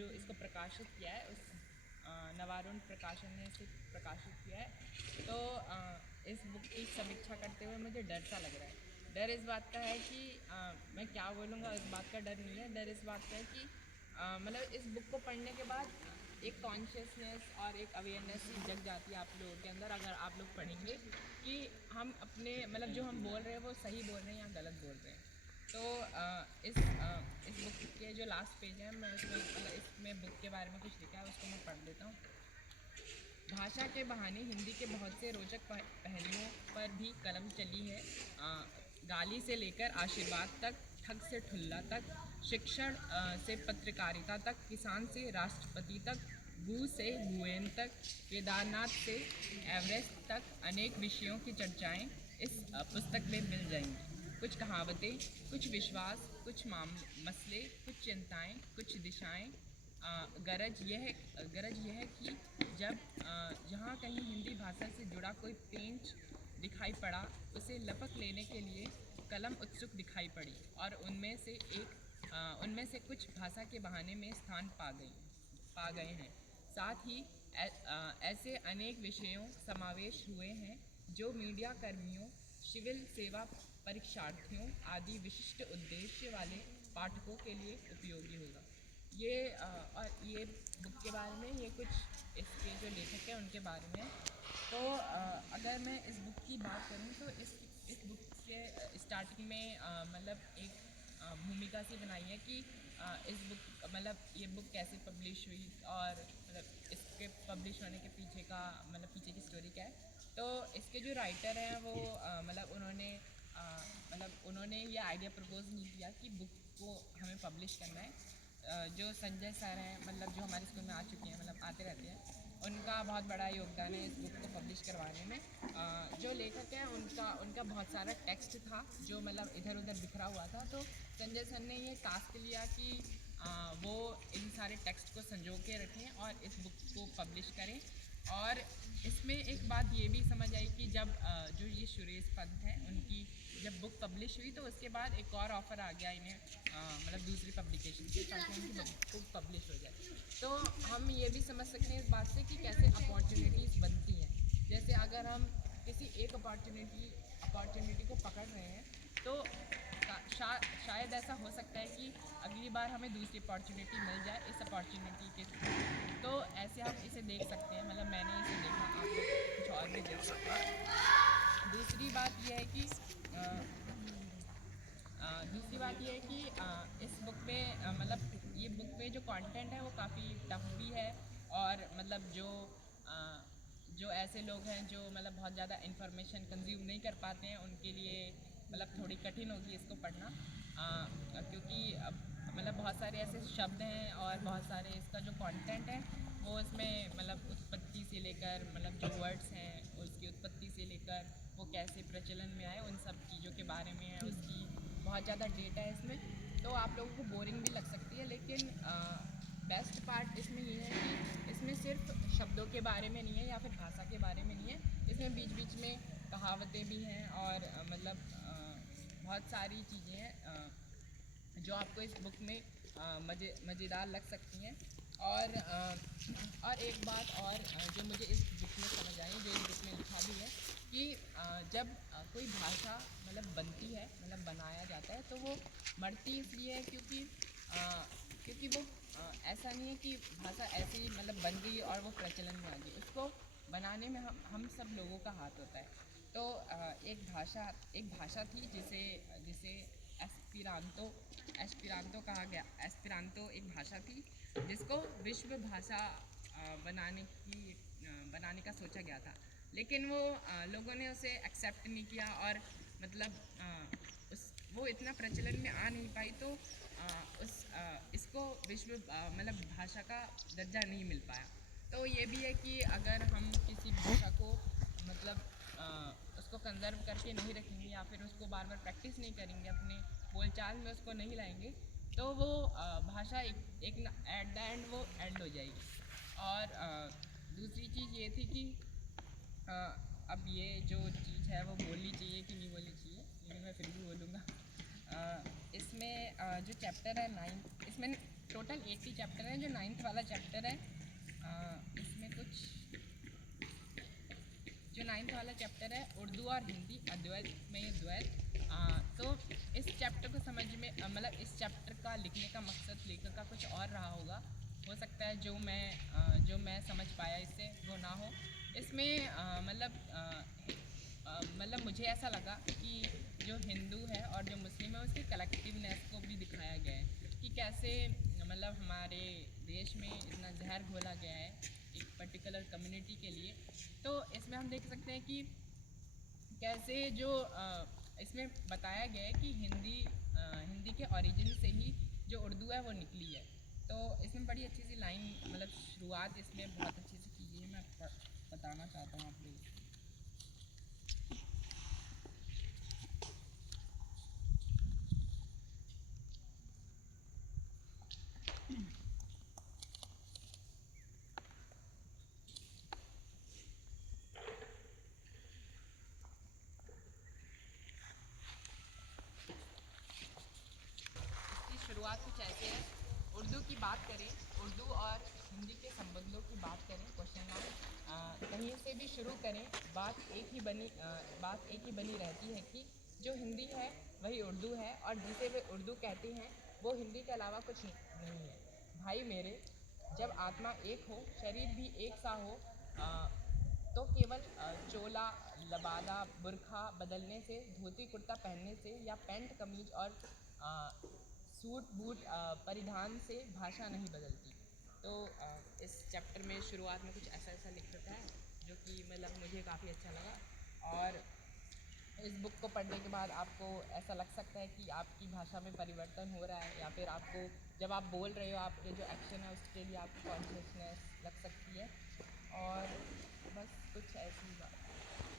जो इसको प्रकाशित किया है उस नवारुण प्रकाशन ने इसे प्रकाशित किया है। तो इस बुक की समीक्षा करते हुए मुझे डर सा लग रहा है। डर इस बात का है कि मैं क्या बोलूँगा, इस बात का डर नहीं है। डर इस बात का है कि मतलब इस बुक को पढ़ने के बाद एक कॉन्शियसनेस और एक अवेयरनेस जग जाती है आप लोगों के अंदर, अगर आप लोग पढ़ेंगे कि हम अपने मतलब जो हम बोल रहे हैं वो सही बोल रहे हैं या गलत बोल रहे हैं। तो इस बुक के जो लास्ट पेज है, मैं उसमें मतलब इसमें बुक के बारे में कुछ लिखा है, उसको मैं पढ़ देता हूँ। भाषा के बहाने हिंदी के बहुत से रोचक पहलुओं पर भी कलम चली है। गाली से लेकर आशीर्वाद तक, ठग से ठुल्ला तक, शिक्षण से पत्रकारिता तक, किसान से राष्ट्रपति तक, गू से गुएन तक, केदारनाथ से एवरेस्ट तक अनेक विषयों की चर्चाएं इस पुस्तक में मिल जाएंगी। कुछ कहावतें, कुछ विश्वास, कुछ मसले, कुछ चिंताएं, कुछ दिशाएं। गरज यह है कि जब जहाँ कहीं हिंदी भाषा से जुड़ा कोई पेंच दिखाई पड़ा, उसे लपक लेने के लिए कलम उत्सुक दिखाई पड़ी और उनमें से कुछ भाषा के बहाने में स्थान पा गए हैं। साथ ही ऐसे अनेक विषयों समावेश हुए हैं जो मीडिया कर्मियों, सिविल सेवा परीक्षार्थियों आदि विशिष्ट उद्देश्य वाले पाठकों के लिए उपयोगी होगा। और ये बुक के बारे में, ये कुछ इसके जो लेखक हैं उनके बारे में। तो अगर मैं इस बुक की बात करूँ तो इस बुक के स्टार्टिंग में मतलब एक भूमिका सी बनाई है कि इस बुक मतलब ये बुक कैसे पब्लिश हुई और मतलब इसके पब्लिश होने के पीछे का मतलब पीछे की स्टोरी क्या है। तो इसके जो राइटर हैं वो मतलब उन्होंने ये आइडिया प्रपोज नहीं किया कि बुक को हमें पब्लिश करना है। जो संजय सर हैं, मतलब जो हमारे स्कूल में आ चुके हैं, मतलब आते रहते हैं, उनका बहुत बड़ा योगदान है इस बुक को पब्लिश करवाने में। जो लेखक हैं उनका बहुत सारा टेक्स्ट था जो मतलब इधर उधर बिखरा हुआ था। तो संजय सर ने ये टास्क लिया कि वो इन सारे टेक्स्ट को संजो के रखें और इस बुक को पब्लिश करें। और इसमें एक बात ये भी समझ आई कि जब जो ये सुरेश पंत हैं उनकी जब बुक पब्लिश हुई तो उसके बाद एक और ऑफ़र आ गया इन्हें मतलब दूसरी पब्लिकेशन से, ताकि उनकी बुक पब्लिश हो जाए। तो हम ये भी समझ सकते हैं इस बात से कि कैसे अपॉर्चुनिटीज़ बनती हैं। जैसे अगर हम किसी एक अपॉर्चुनिटी को पकड़ रहे हैं तो शायद ऐसा हो सकता है कि अगली बार हमें दूसरी अपॉर्चुनिटी मिल जाए इस अपॉर्चुनिटी के थ्रू। तो ऐसे हम इसे देख सकते हैं, मतलब मैंने इसे देखा, आप लोग कुछ और भी देख सकते हैं। दूसरी बात यह है कि इस बुक में मतलब ये बुक में जो कंटेंट है वो काफ़ी टफ भी है। और मतलब जो ऐसे लोग हैं जो मतलब बहुत ज़्यादा इन्फॉर्मेशन कंज्यूम नहीं कर पाते हैं, उनके लिए मतलब थोड़ी कठिन होगी इसको पढ़ना। क्योंकि मतलब बहुत सारे ऐसे शब्द हैं और बहुत सारे इसका जो कंटेंट है वो इसमें मतलब उत्पत्ति से लेकर, मतलब जो वर्ड्स हैं उसकी उत्पत्ति से लेकर वो कैसे प्रचलन में आए, उन सब चीज़ों के बारे में है। उसकी बहुत ज़्यादा डेटा है इसमें, तो आप लोगों को बोरिंग भी लग सकती है। लेकिन बेस्ट पार्ट इसमें ये है कि इसमें सिर्फ शब्दों के बारे में नहीं है या फिर भाषा के बारे में नहीं है, इसमें बीच बीच में कहावतें भी हैं और बहुत सारी चीज़ें हैं जो आपको इस बुक में मज़ेदार लग सकती हैं। और एक बात और जो मुझे इस बुक में समझ आई, जो इस बुक में लिखा भी है कि जब कोई भाषा मतलब बनती है, मतलब बनाया जाता है, तो वो मरती इसलिए है क्योंकि वो ऐसा नहीं है कि भाषा ऐसे ही मतलब बन गई और वो प्रचलन में आ गई। उसको बनाने में हम सब लोगों का हाथ होता है। तो एक भाषा थी जिसे जिसे एस्पिरांतो एस्पिरांतो कहा गया। एस्पिरांतो एक भाषा थी जिसको विश्व भाषा बनाने का सोचा गया था, लेकिन वो लोगों ने उसे एक्सेप्ट नहीं किया और मतलब वो इतना प्रचलन में आ नहीं पाई। तो इसको विश्व मतलब भाषा का दर्जा नहीं मिल पाया। तो ये भी है कि अगर हम किसी भाषा को मतलब उसको कंजर्व करके नहीं रखेंगे या फिर उसको बार बार प्रैक्टिस नहीं करेंगे, अपने बोलचाल में उसको नहीं लाएंगे, तो वो भाषा एक एट द एंड वो एंड हो जाएगी। और दूसरी चीज़ ये थी कि अब ये जो चीज़ है वो बोलनी चाहिए कि नहीं बोलनी चाहिए, लेकिन मैं फिर भी बोलूँगा। इसमें जो चैप्टर है 9, इसमें टोटल 80 चैप्टर हैं। जो 9th वाला चैप्टर है इसमें कुछ जो 9th वाला चैप्टर है उर्दू और हिंदी अद्वैत में ये द्वैत। तो इस चैप्टर को समझ में मतलब इस चैप्टर का लिखने का मकसद लेखक का कुछ और रहा होगा। हो सकता है जो मैं समझ पाया इससे वो ना हो। इसमें मतलब मुझे ऐसा लगा कि जो हिंदू है और जो मुस्लिम है उसकी कलेक्टिवनेस को भी दिखाया गया है कि कैसे मतलब हमारे देश में इतना जहर घोला गया है एक पर्टिकुलर कम्युनिटी के लिए। तो इसमें हम देख सकते हैं कि कैसे जो इसमें बताया गया है कि हिंदी के ओरिजिन से ही जो उर्दू है वो निकली है। तो इसमें बड़ी अच्छी सी लाइन मतलब शुरुआत इसमें बहुत अच्छी से की गई है। मैं बताना चाहता हूँ आप लोगों को। इसकी शुरुआत कुछ ऐसे है। उर्दू की बात करें, उर्दू और हिंदी के संबंधों की बात करें, क्वेश्चन मार्क कहीं से भी शुरू करें, बात एक ही बनी रहती है कि जो हिंदी है वही उर्दू है और जिसे वे उर्दू कहते हैं वो हिंदी के अलावा कुछ नहीं है। भाई मेरे, जब आत्मा एक हो, शरीर भी एक सा हो, तो केवल चोला लबादा बुरखा बदलने से, धोती कुर्ता पहनने से या पैंट कमीज और सूट बूट परिधान से भाषा नहीं बदलती। तो इस चैप्टर में शुरुआत में कुछ ऐसा लिख रखा है जो कि मतलब मुझे काफ़ी अच्छा लगा। और इस बुक को पढ़ने के बाद आपको ऐसा लग सकता है कि आपकी भाषा में परिवर्तन हो रहा है या फिर आपको जब आप बोल रहे हो आपके जो एक्शन है उसके लिए आपको कॉन्शियसनेस लग सकती है। और बस कुछ ऐसी बात।